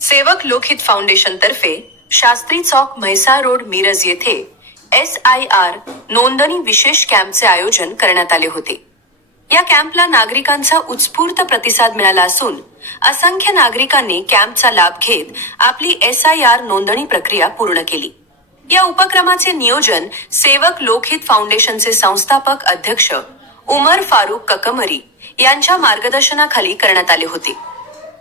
सेवक लोकहित फाउंडेशन तर्फे शास्त्री चौक म्हैसाळ रोड मिरज येथे SIR नोंदणी विशेष कॅम्पचे आयोजन करण्यात आले होते. या कॅम्पला नागरिकांचा उत्स्फूर्त प्रतिसाद मिळाला असून असंख्य नागरिकांनी कॅम्पचा लाभ घेत आपली SIR नोंदणी प्रक्रिया पूर्ण केली. या उपक्रमाचे नियोजन सेवक लोकहित फाउंडेशनचे संस्थापक अध्यक्ष उमर फारुक ककमरी यांच्या मार्गदर्शनाखाली करण्यात आले होते.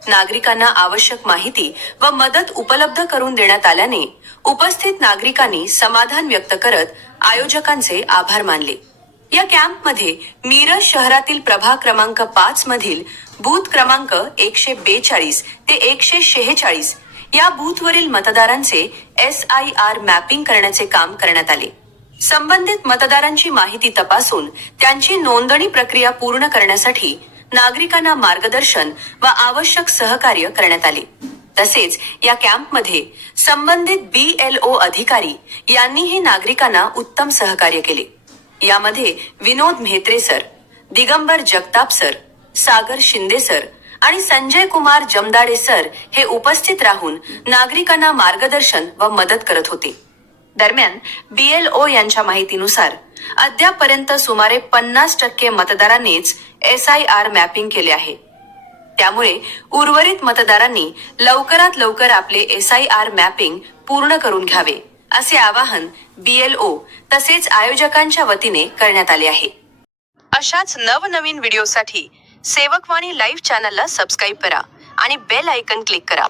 नागरिकांना आवश्यक माहिती व मदत उपलब्ध करून देण्यात आल्याने उपस्थित नागरिकांनी समाधान व्यक्त करत आयोजकांचे आभार मानले. या कॅम्पमध्ये मिरज शहरातील प्रभाग क्रमांक 5 मधील बूथ क्रमांक 142 ते 146 या बूथवरील मतदारांचे SIR मॅपिंग करण्याचे काम करण्यात आले. संबंधित मतदारांची माहिती तपासून त्यांची नोंदणी प्रक्रिया पूर्ण करण्यासाठी नागरिकांना मार्गदर्शन व आवश्यक सहकार्य करण्यात आले. तसेच या कॅम्पमध्ये संबंधित BLO अधिकारी यांनीही नागरिकांना उत्तम सहकार्य केले. यामध्ये विनोद म्हेत्रे सर, दिगंबर जगताप सर, सागर शिंदे सर आणि संजय कुमार जमदाडे सर हे उपस्थित राहून नागरिकांना मार्गदर्शन व मदत करत होते. दरम्यान BLO यांच्या माहितीनुसार अद्यापपर्यंत सुमारे 50% मतदारांनीच SIR मॅपिंग केले आहे. त्यामुळे उर्वरित मतदारांनी लवकरात लवकर आपले SIR मॅपिंग पूर्ण करून घ्यावे असे आवाहन BLO तसेच आयोजकांच्या वतीने करण्यात आले आहे. अशाच नवनवीन व्हिडिओसाठी सेवकवाणी लाईव्ह चॅनलला सबस्क्राईब करा आणि बेल आयकन क्लिक करा.